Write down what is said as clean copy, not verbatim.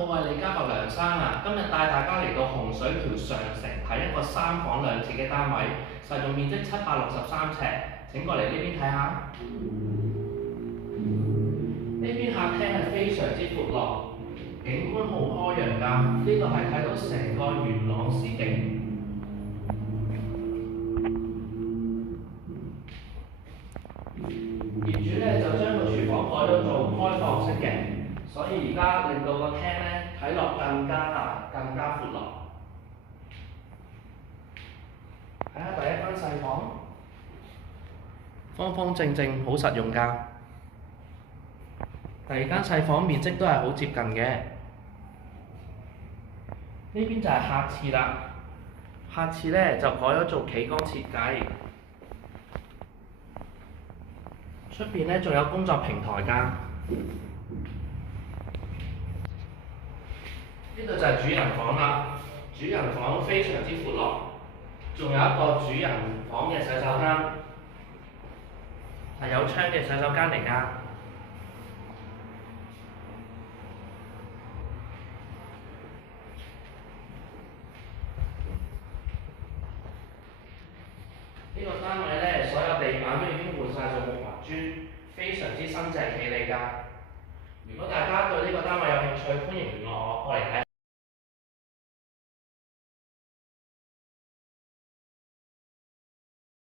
好啊，李家樂梁生啊，今日帶大家嚟到洪水橋上城睇一個3房2廁嘅單位，實用面積763尺。請過嚟呢邊睇下。呢邊客廳係非常之闊落，景觀好開揚㗎。呢度係睇到成個元朗市景。業主咧就將個廚房改咗做開放式嘅，所以而家令到個廳咧睇落更加大、更加闊落。睇下第一間細房，方方正正，好實用㗎。第二間細房面積都係好接近嘅。呢邊就係客廁啦，客廁咧就改咗做企缸設計。出邊咧仲有工作平台㗎，呢度就係主人房啦。主人房非常之闊落，仲有一個主人房嘅洗手間，係有窗嘅洗手間嚟㗎。呢個單位咧，所有地板都已經換晒做木滑磚，非常之新淨企理㗎。如果大家對呢個單位有興趣，歡迎聯絡我過嚟睇。